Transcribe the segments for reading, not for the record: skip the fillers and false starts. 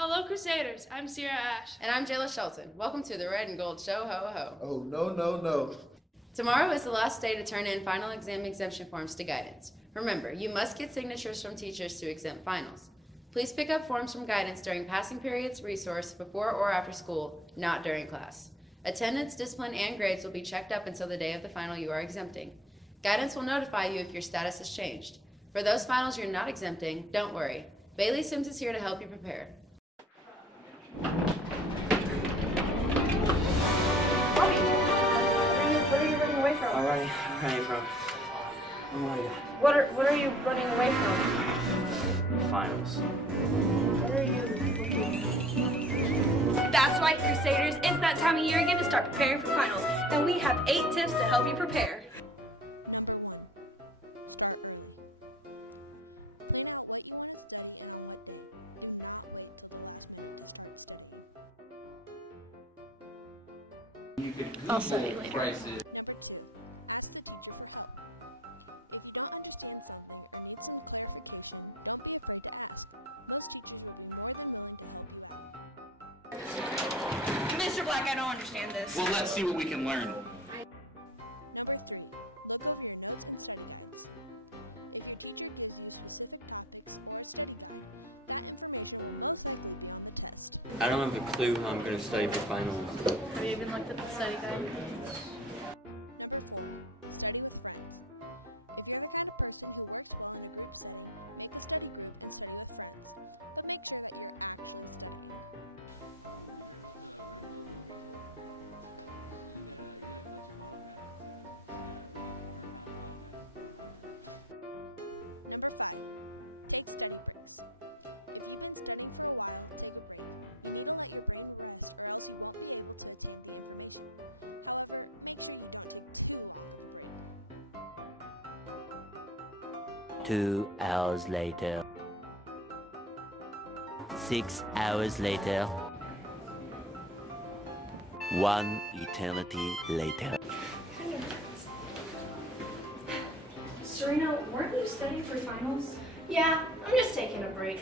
Hello, Crusaders. I'm Sierra Ash. And I'm Jayla Shelton. Welcome to the Red and Gold Show Ho Ho. Oh, no, no, no. Tomorrow is the last day to turn in final exam exemption forms to guidance. Remember, you must get signatures from teachers to exempt finals. Please pick up forms from guidance during passing periods, resource, before or after school, not during class. Attendance, discipline, and grades will be checked up until the day of the final you are exempting. Guidance will notify you if your status has changed. For those finals you're not exempting, don't worry. Bailey Sims is here to help you prepare. What are you running away from? Running from. What are you running away from? Finals. What are you That's right, Crusaders. It's that time of year again to start preparing for finals. And we have 8 tips to help you prepare. Number 1. Start early. Plan out what you want to study and on what day. Do not wait till the last minute to start studying. You could Google prices. Number 2. Ask the teacher for help. If you don't understand something or need some clarification, don't be afraid to ask. Most teachers will be more than willing to help you out. Mr. Black, I don't understand this. Well, let's see what we can learn. Number 3. Look over your notes and study guides. If your teacher gives you specific topics or a study guide, that information will most likely be on the test. I don't have a clue how I'm going to study for finals. Have you even looked at the study guide? Number 4. Study with friends. If you're the kind of person who works well in a group setting, make a study group and study with friends. But make sure that you're actually studying. Number 5. Take study breaks. If you've been studying for a while, take a break. You need to let your brain rest or else you won't be able to attain the information. However, make sure you don't take too long of a break. 2 hours later. 6 hours later. 1 eternity later. Serena, weren't you studying for finals? Yeah, I'm just taking a break.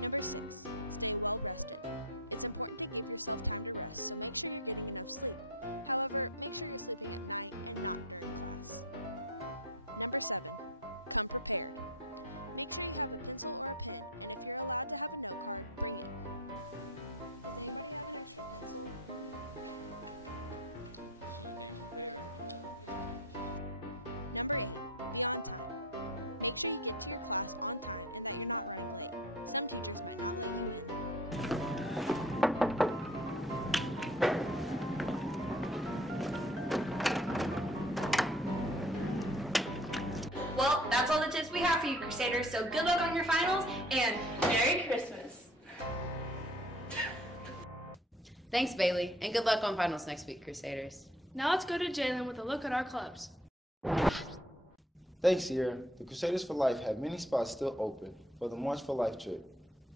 Number 6. Stay well rested. It's important to give yourself time to rest, so make sure you're getting enough sleep. However, make sure you're sleeping at night and not during class. Number 7. Come prepared. Make sure you have a pencil or a pen, and if you're allowed to have a note card, bring it. Does anybody have an extra pencil? Number 8. Be on time. Make sure you get to your class on time and that you're not running late. Some teachers might not let you in. Well, that's all the tips we have for you, Crusaders, so good luck on your finals, and Merry Christmas! Thanks, Bailey, and good luck on finals next week, Crusaders. Now let's go to Jalen with a look at our clubs. Thanks, Sierra. The Crusaders for Life have many spots still open for the March for Life trip.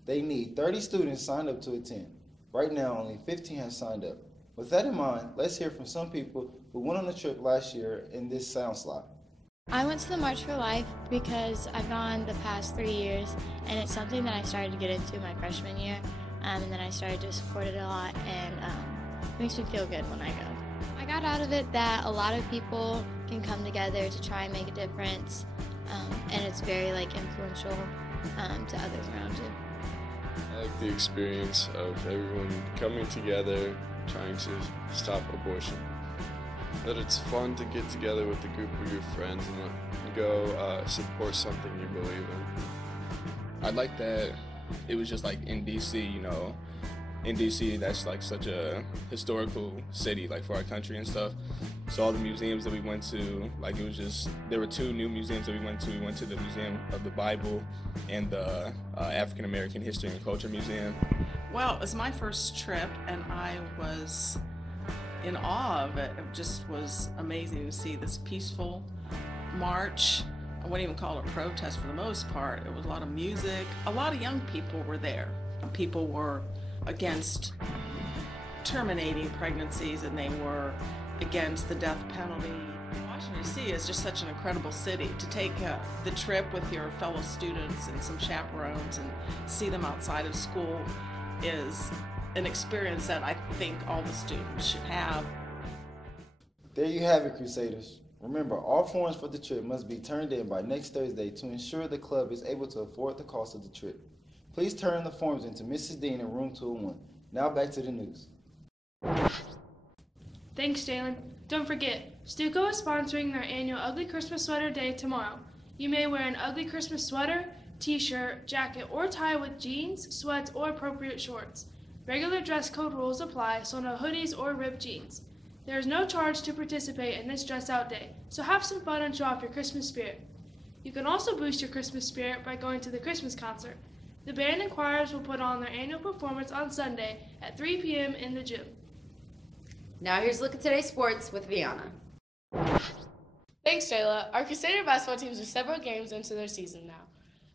They need 30 students signed up to attend. Right now, only 15 have signed up. With that in mind, let's hear from some people who went on the trip last year in this sound slot. I went to the March for Life because I've gone the past 3 years, and it's something that I started to get into my freshman year, and then I started to support it a lot, and it makes me feel good when I go. I got out of it that a lot of people can come together to try and make a difference, and it's very influential to others around you. I like the experience of everyone coming together, trying to stop abortion. That it's fun to get together with a group of your friends and go support something you believe in. I like that it was just in DC, in DC that's such a historical city for our country and stuff. So all the museums that we went to, there were 2 new museums that we went to. We went to the Museum of the Bible and the African American History and Culture Museum. Well, it was my first trip and I was in awe of it. It just was amazing to see this peaceful march. I wouldn't even call it a protest for the most part. It was a lot of music. A lot of young people were there. People were against terminating pregnancies and they were against the death penalty. Washington, D.C. is just such an incredible city. To take the trip with your fellow students and some chaperones and see them outside of school is an experience that I think all the students should have. There you have it, Crusaders. Remember, all forms for the trip must be turned in by next Thursday to ensure the club is able to afford the cost of the trip. Please turn the forms into Mrs. Dean in room 201. Now back to the news. Thanks, Jalen. Don't forget, Stuco is sponsoring their annual Ugly Christmas Sweater Day tomorrow. You may wear an ugly Christmas sweater, t-shirt, jacket, or tie with jeans, sweats, or appropriate shorts. Regular dress code rules apply, so no hoodies or ripped jeans. There is no charge to participate in this dress-out day, so have some fun and show off your Christmas spirit. You can also boost your Christmas spirit by going to the Christmas concert. The band and choirs will put on their annual performance on Sunday at 3 p.m. in the gym. Now here's a look at today's sports with Viana. Thanks, Jayla. Our Crusader basketball teams are several games into their season now,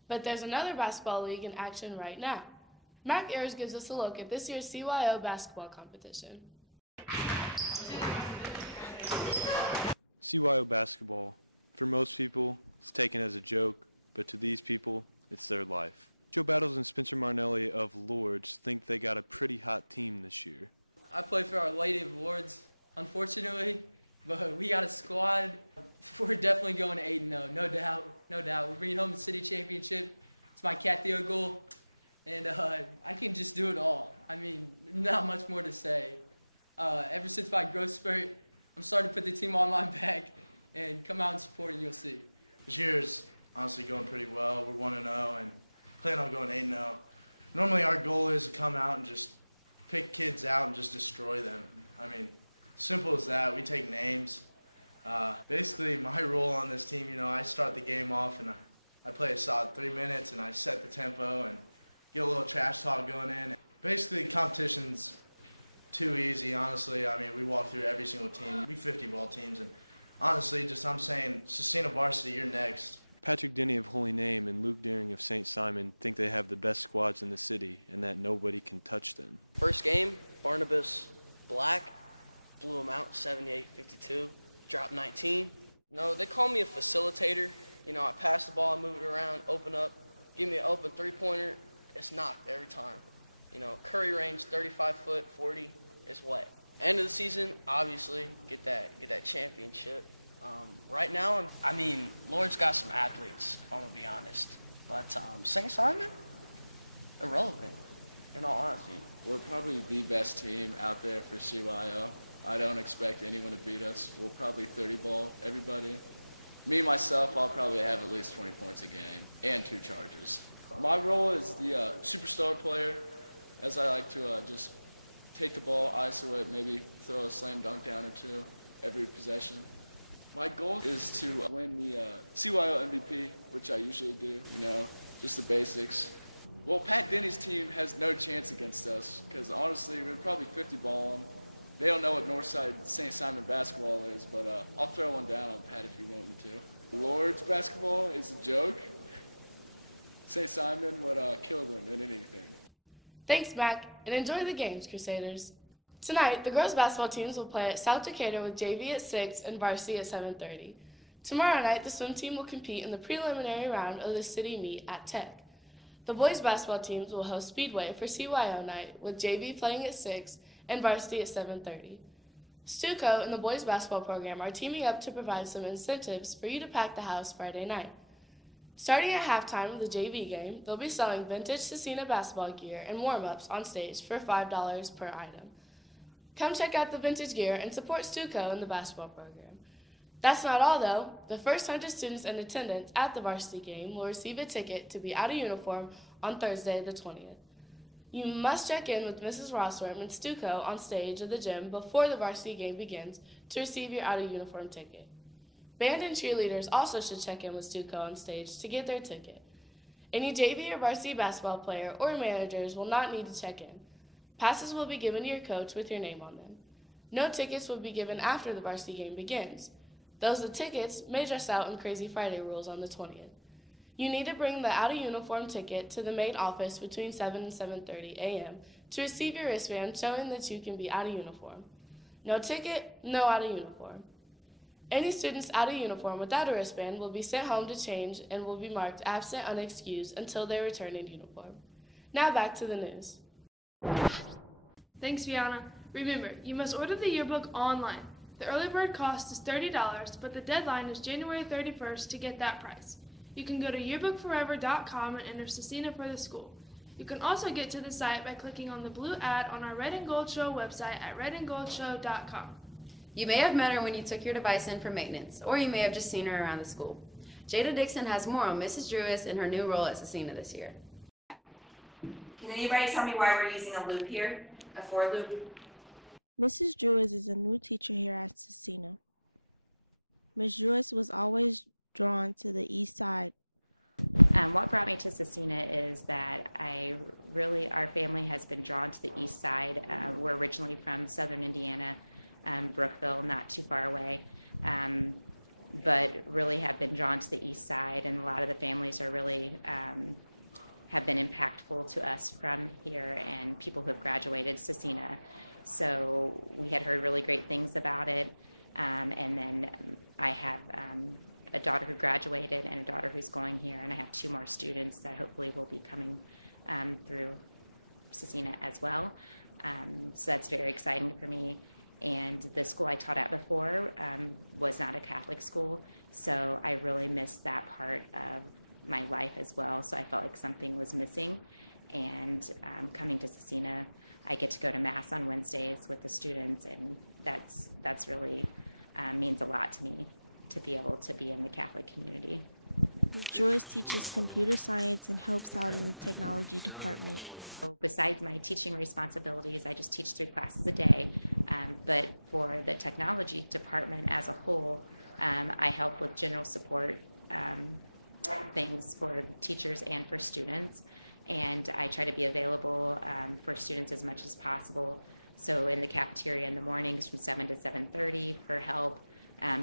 but there's another basketball league in action right now. Mac Ayers gives us a look at this year's CYO basketball competition. CYO basketball, for most people, it's taken as a joke, but to these people, it's their life. Joe Battles and Spencer Marnelli of Lourdes think they got a pretty hot team this year. I play for Our Lady of Lourdes, unfortunately, but we got a squad. We're definitely going 8-0, no doubt, no doubt. We're bringing home the city championship. It's my Cathio goal, and I can just do it all. I mean, not much more to say. Ever since my growth spurt, I'm starting to put the team on my back and come out and support, and you'll see. This year's honestly going pretty well. We're 1-0 and plan on going 8-0. Normally our goal is to come out and just pick kids out and just destroy them. I mean, simple as that. We take names. Basically, my role on this team, I start the game off and I play a solid 3 minutes and I set the tempo and get a little trash talk going in. Basically, competition's too easy, honestly. I mean, we walk through every single team. We 50-ball teams, and honestly, I'm saying, Scecina varsity, you're next. Patrick Denny of Holy Name and Luke Deering of St. Simon think they have the best squads in the city and that nobody can touch them. First game, Barnabas Black blew them out 78-52, dropped 19. No, they call me a facilitator. I pass the ball, I move it around, open up, give me an open three-pointer, it's knocked every time. Curry range, 35-foot, 40 is wet. End of the season, obviously, get that championship. Right now, Lord's got some athletes, I'm gonna be honest. But St. Simon, irrelevant, in all honesty. We're probably the best team out there for CYO. I don't expect anyone to beat us. We'll probably 30-ball everybody. Me, myself, I'll probably have at least 20 points a game and 2 charges. My role is the superstar player, as I like to just take the ball, ISO it, maybe throw a slam dunk down or 2 every possession. My goal is to win the CYO MVP, which I usually do, just the basics. Well, Pat Denny's team has no chance against us, because honestly, we're probably 50-ball them. They don't know what Northside St. Simon basketball is, but I'll throw one down on Pat if you want me to. Lourdes basketball is a joke. St. Simon would kill them in anything. Thanks, Mac, and enjoy the games, Crusaders. Tonight, the girls' basketball teams will play at South Decatur with JV at 6 and varsity at 7:30. Tomorrow night, the swim team will compete in the preliminary round of the city meet at Tech. The boys' basketball teams will host Speedway for CYO night with JV playing at 6 and varsity at 7:30. Stuco and the boys' basketball program are teaming up to provide some incentives for you to pack the house Friday night. Starting at halftime of the JV game, they'll be selling vintage Scecina basketball gear and warm-ups on stage for $5 per item. Come check out the vintage gear and support Stuco and the basketball program. That's not all, though. The first 100 students in attendance at the varsity game will receive a ticket to be out of uniform on Thursday the 20th. You must check in with Mrs. Rossworm and Stuco on stage of the gym before the varsity game begins to receive your out of uniform ticket. Band and cheerleaders also should check in with Stuco on stage to get their ticket. Any JV or varsity basketball player or managers will not need to check in. Passes will be given to your coach with your name on them. No tickets will be given after the varsity game begins. Those with tickets may dress out in Crazy Friday rules on the 20th. You need to bring the out-of-uniform ticket to the main office between 7 and 7:30 a.m. to receive your wristband showing that you can be out of uniform. No ticket, no out of uniform. Any students out of uniform without a wristband will be sent home to change and will be marked absent unexcused until they return in uniform. Now back to the news. Thanks, Fiona. Remember, you must order the yearbook online. The early bird cost is $30, but the deadline is January 31st to get that price. You can go to yearbookforever.com and enter Scecina for the school. You can also get to the site by clicking on the blue ad on our Red and Gold Show website at redandgoldshow.com. You may have met her when you took your device in for maintenance, or you may have just seen her around the school. Jada Dixon has more on Mrs. Drewis and her new role at Scecina this year. Can anybody tell me why we're using a loop here? A for loop? Mrs. Drewis is a new teacher here at Scecina. Ms. Drewis was always drawn to the east side. What brought me to Scecina is that our family has been drawn to the east side. We're originally from southern Indiana, Brookville, not too far away, but really have been drawn to the east side, and a lot of the families are really have been impactful to us from here and people who have graduated Scecina. So we had heard really great things about it, and then I have a daughter who graduated and a daughter who's going here, and I have 2 more students that hopefully will be coming through Scecina as well. So that's very exciting for me. And the school I taught at before was not a Catholic school, so I really missed that part of my life as well. So I felt like something was missing. And coming to Scecina, I get to go to Mass on Wednesdays with the students, and that's really means a lot to me, to be able to be in the Catholic community. Joyce teaches computer science and helps out in the technology department. Besides my teaching responsibilities, I just teach 3 classes a day, but for the technology department as a whole, I help with general support things for teachers and for students, and I try to be available for students as much as possible. So in the cafeteria in the mornings from 7 to 7:30 for help,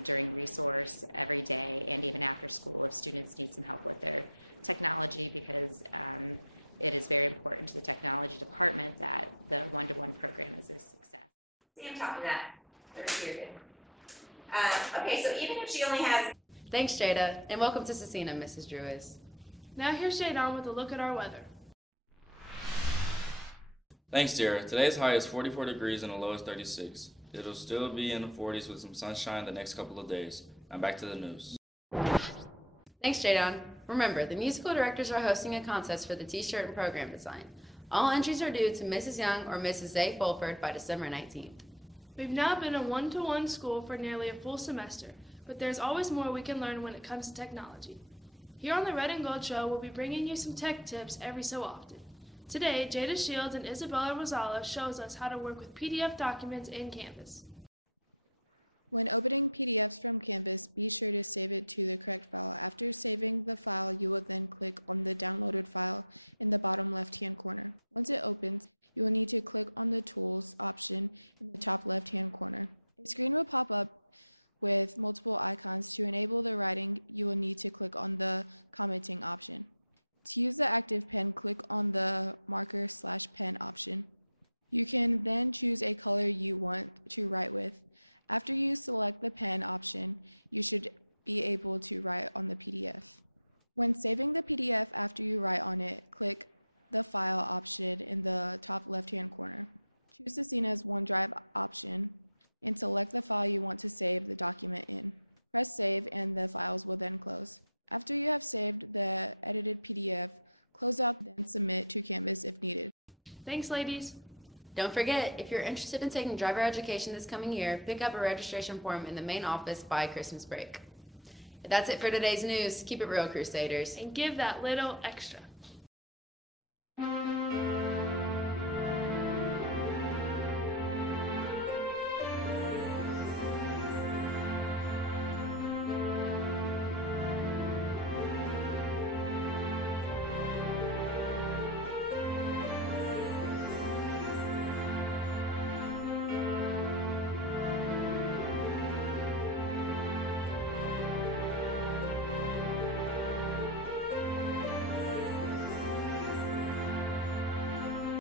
during resource every day, and even after school if students need some help with their technology, because it is very important to the technology department that the one-to-one program is a success. See, I'm talking that. Third period. Okay, so even if she only has... Thanks, Jada, and welcome to Scecina, Mrs. Drewis. Now here's Jadon with a look at our weather. Thanks, Tara. Today's high is 44 degrees and the low is 36. It'll still be in the 40s with some sunshine the next couple of days. Now back to the news. Thanks, Jadon. Remember, the musical directors are hosting a contest for the t-shirt and program design. All entries are due to Mrs. Young or Mrs. A. Fulford by December 19th. We've now been a one-to-one school for nearly a full semester, but there's always more we can learn when it comes to technology. Here on the Red and Gold Show, we'll be bringing you some tech tips every so often. Today, Jada Shields and Isabella Rosales shows us how to work with PDF documents in Canvas. When opening PDFs from Canvas, be sure to save it to the correct file. After saving the file, you will then click on the downloaded file in the bottom left-hand corner. Once it opens, you will need to click on the Tools option in the top left-hand corner. A screen will pop up with multiple icons. To enable the writing, you will need to click on the Commenting option. To use the active pen, click on the marker/pen option. You can then choose a color you want to write with. After you select the pen option, you should be able to write on the PDF. When saving the PDF after you write on it, click the File option in the top left-hand corner. Choose Scecina's OneDrive option and select the file you want to save the document in. Press Save and the files will then close. After you have saved the edited PDF, close out and submit to Canvas if needed. Thanks, ladies. Don't forget, if you're interested in taking driver education this coming year, pick up a registration form in the main office by Christmas break. That's it for today's news. Keep it real, Crusaders. And give that little extra.